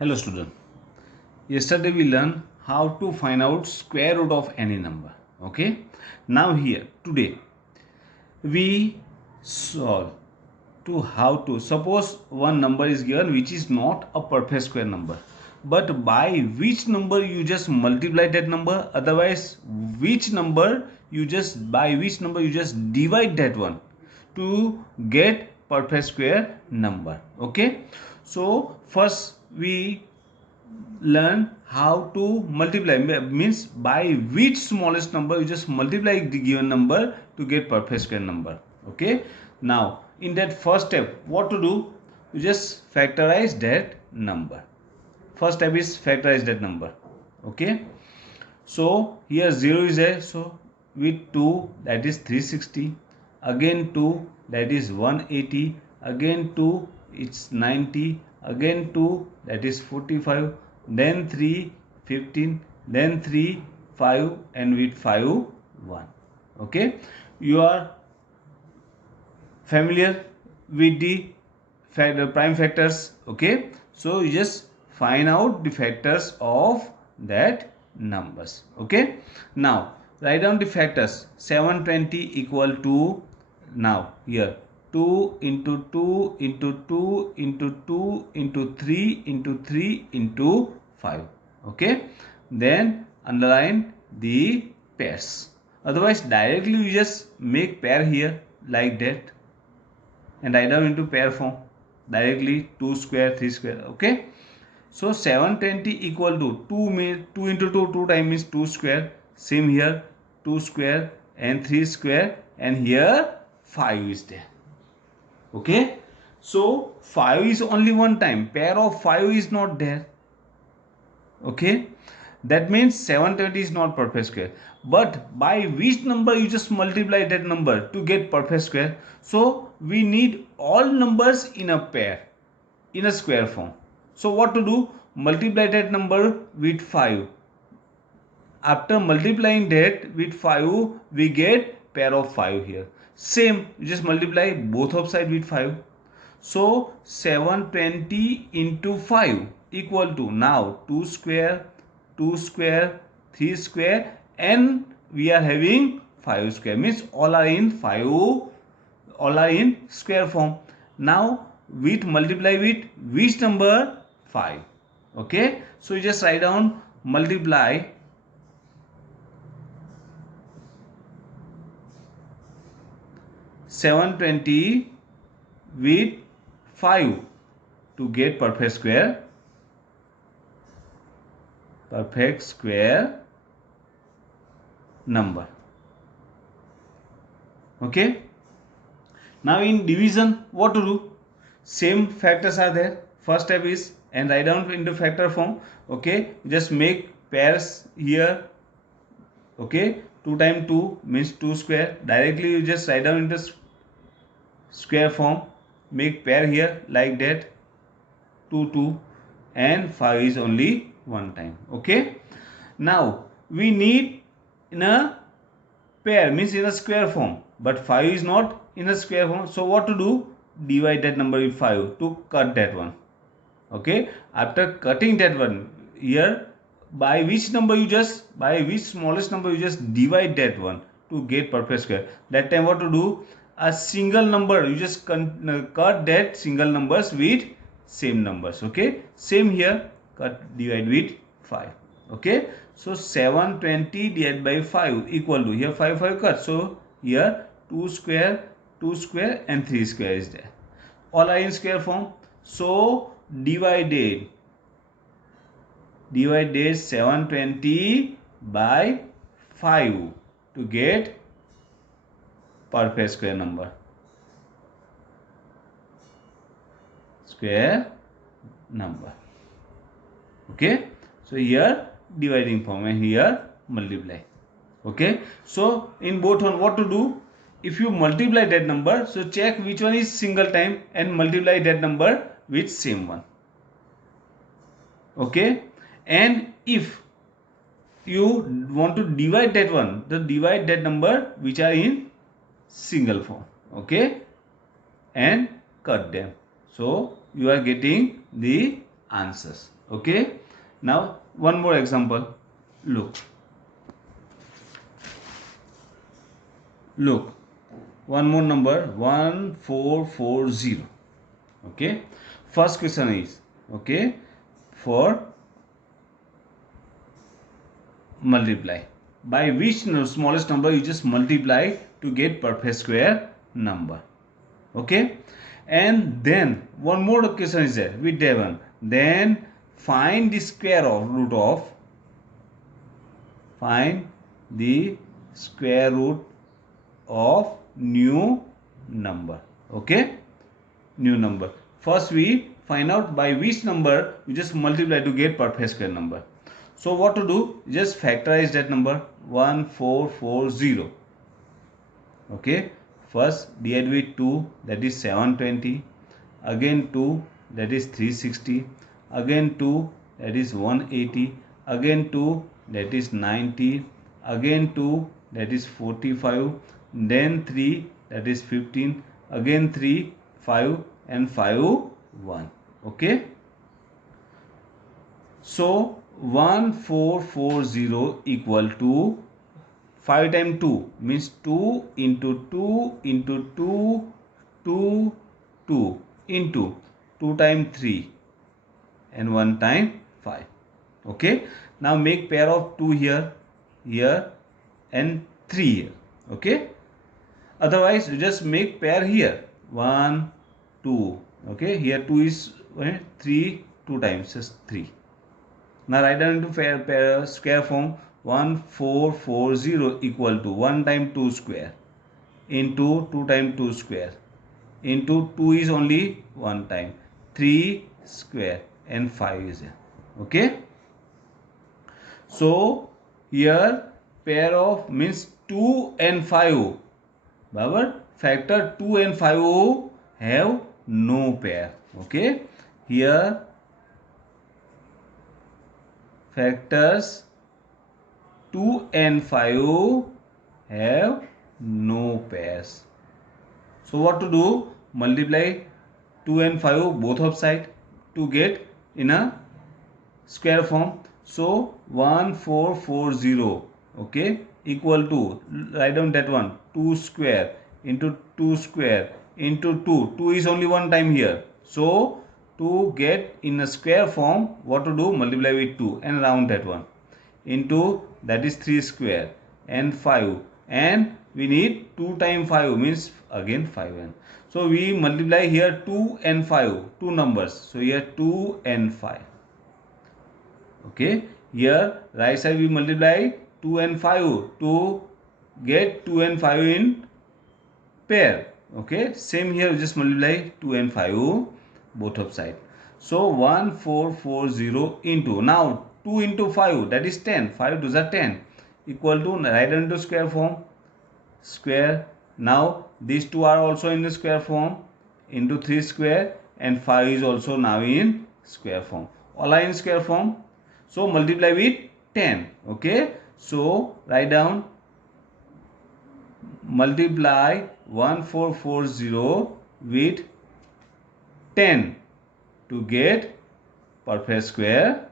Hello student. Yesterday we learned how to find out square root of any number. Okay. Now here today we solve to how to suppose one number is given which is not a perfect square number, but by which number you just multiply that number, otherwise which number you just by which number you just divide that one to get perfect square number. Okay. So first we learn how to multiply, means by which smallest number you just multiply the given number to get perfect square number. Okay, now in that first step what to do, you just factorize that number. First step is factorize that number. Okay, so here 0 is there, so with 2 that is 360, again 2 that is 180, again 2 it's 90, again 2 that is 45, then 3 15, then 3 5, and with 5 1. Okay, you are familiar with the prime factors. Okay, so you just find out the factors of that numbers. Okay, now write down the factors. 720 equal to, now here 2 into 2 into 2 into 2 into 3 into 3 into 5. Okay, then underline the pairs, otherwise directly you just make pair here like that and write down into pair form directly. 2 square 3 square. Okay, so 720 equal to 2 means 2 into 2, 2 times means 2 square. Same here, 2 square and 3 square, and here 5 is there. Okay, so 5 is only one time, pair of 5 is not there. Okay, that means 720 is not perfect square, but by which number you just multiply that number to get perfect square. So we need all numbers in a pair in a square form. So what to do, multiply that number with 5. After multiplying that with 5 we get pair of 5 here. Same, you just multiply both of side with 5. So 720 into 5 equal to, now 2 square 2 square 3 square, and we are having 5 square, means all are in 5, all are in square form. Now with multiply with which number, 5. Okay, so you just write down multiply 720 with 5 to get perfect square number. Okay, now in division what to do, same factors are there. First step is, and write down into factor form. Okay, just make pairs here. Okay, 2 times 2 means 2 square, directly you just write down into square form, make pair here like that, 2 2, and 5 is only one time. Okay, now we need in a pair, means in a square form, but 5 is not in a square form. So what to do, divide that number with 5 to cut that one. Okay, after cutting that one, here by which number you just, by which smallest number you just divide that one to get perfect square. That time what to do, a single number you just cut that single numbers with same numbers. Okay, same here, cut divide with 5. Okay, so 720 divided by 5 equal to, here 5 5 cut, so here 2 square and 3 square is there, all are in square form. So divided 720 by 5 to get perfect square number, Okay, so here dividing form and here multiply. Okay, so in both one what to do, if you multiply that number, so check which one is single time and multiply that number with same one. Okay, and if you want to divide that one, then divide that number which are in single form. Okay, and cut them, so you are getting the answers. Okay. Now one more example. Look. Look. One more number, 1440. Okay. First question is, okay, for multiply. By which smallest number you just multiply to get perfect square number. Okay. And then one more question is there with Devon. Then find the square of root of, find the square root of new number. Okay, new number. First we find out by which number we just multiply to get perfect square number. So what to do? Just factorize that number 1440. Okay, first divide with 2, that is 720. Again 2, that is 360. Again 2, that is 180. Again 2, that is 90. Again 2, that is 45. Then 3, that is 15. Again 3, 5, and 5, 1. Okay. So 1440 equal to 5 times 2 means 2 into 2 into 2, 2, 2 into 2 times 3 and 1 time 5. Okay. Now make pair of 2 here, here, and 3 here. Okay. Otherwise you just make pair here 1, 2. Okay. Here 2 is 3, 2 times is 3. Now write down into pair square form. 1440 equal to 1 times 2 square into 2 times 2 square into 2 is only 1 time, 3 square, and 5 is there. Okay. So here pair of means 2 and 5. Barabar, factor 2 and 5 have no pair. Okay. Here factors 2 and 5 have no pairs. So what to do? Multiply 2 and 5 both of side to get in a square form. So 1440, okay, equal to, write down that one, 2 square into 2 square into 2. 2 is only 1 time here. So to get in a square form, what to do? Multiply with 2 and round that one into, that is 3 square and 5, and we need 2 times 5 means again 5n. So we multiply here 2 and 5, two numbers. So here 2 and 5. Okay, here right side we multiply 2 and 5 to get 2 and 5 in pair. Okay, same here we just multiply 2 and 5 both of side. So 1440 into, now 2 into 5, that is 10. 5 2s are 10, equal to, write into square form, square. Now these two are also in the square form, into 3 square, and 5 is also now in square form. All are in square form. So multiply with 10. Okay, so write down, multiply 1440 with 10 to get perfect square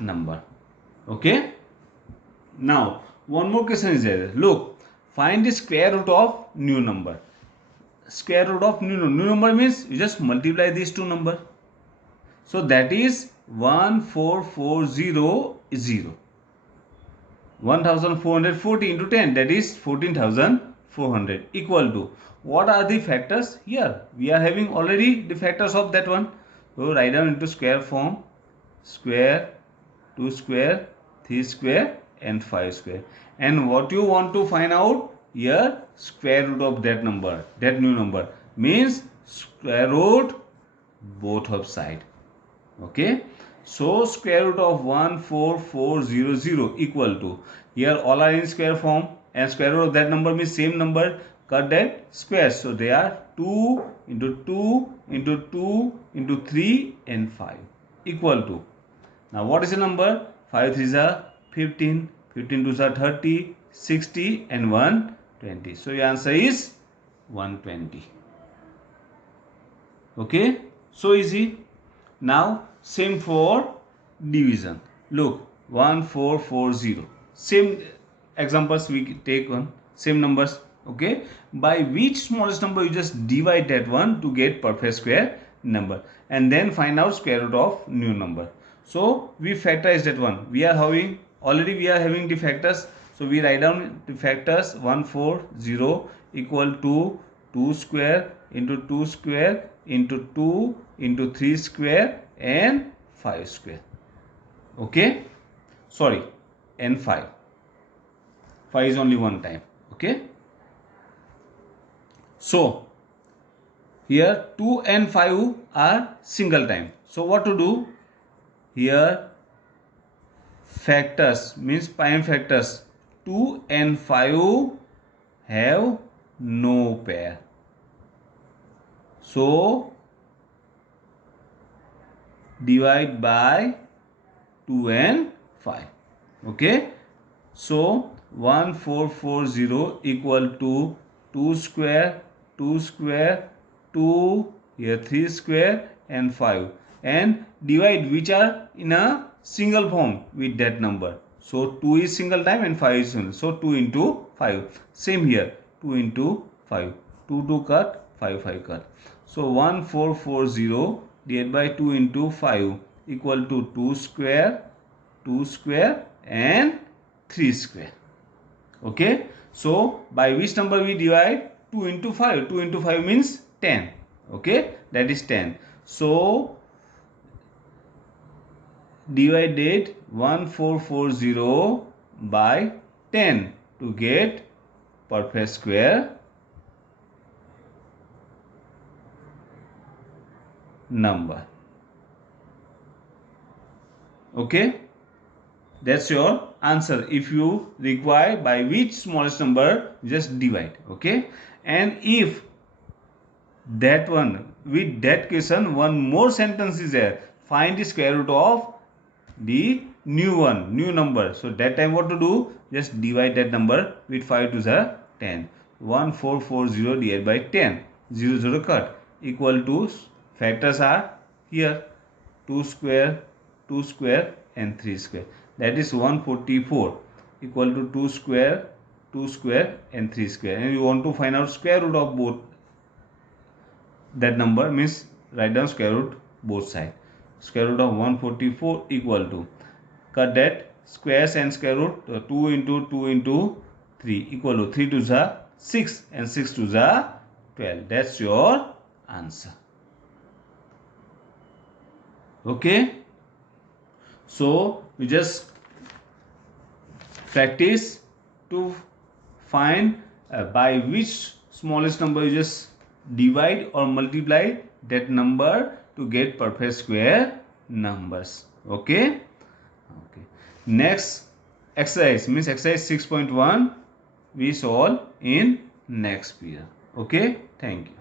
number. Okay. Now one more question is there. Look, find the square root of new number. Square root of new number means you just multiply these two numbers. So that is 1440 is 0. 1440 into 10, that is 14,400, equal to, what are the factors here? We are having already the factors of that one. So write down into square form, square, 2 square, 3 square, and 5 square. And what you want to find out here? Square root of that number, that new number, means square root both of side. Okay. So square root of 14400 equal to, here all are in square form, and square root of that number means same number, cut that square. So they are 2 into 2 into 2 into 3 and 5 equal to. Now what is the number? 5 3s are 15, 15 2s are 30, 60, and 120. So your answer is 120. Okay, so easy. Now same for division. Look, 1440. Same examples we take on same numbers. Okay, by which smallest number you just divide that one to get perfect square number, and then find out square root of new number. So we factorize that one. We are having already we are having the factors. So we write down the factors. 140 equal to 2 square into 2 square into 2 into 3 square and 5 square. Okay, sorry, and 5 is only one time. Okay, so here 2 and 5 are single time. So what to do here? Factors means prime factors 2 and 5 have no pair. So divide by 2 and 5. Okay, so 1440 equal to 2 square 2 square 2 here 3 square and 5, and divide which are in a single form with that number. So 2 is single time and 5 is single. So 2 into 5. Same here, 2 into 5. 2 cut, 5 cut. So 1440 divided by 2 into 5 equal to 2 square 2 square and 3 square. Okay, so by which number we divide? 2 into 5. 2 into 5 means 10. Okay, that is 10. So divided 1440 by 10 to get perfect square number. Okay, that's your answer. If you require by which smallest number, just divide. Okay, and if that one with that question one more sentence is there, find the square root of the new number. So that time what to do? Just divide that number with 5 to the 10. 1440 divided by 10. 0 cut equal to factors are here 2 square 2 square and 3 square. That is 144 equal to 2 square 2 square and 3 square, and you want to find out square root of both that number, means write down square root both side. Square root of 144 equal to, cut that squares and square root, 2 into 2 into 3 equal to 3 to the 6 and 6 to the 12. That's your answer. Okay, so we just practice to find by which smallest number you just divide or multiply that number to get perfect square numbers. Okay, next exercise means exercise 6.1 we solve in next period. Okay, thank you.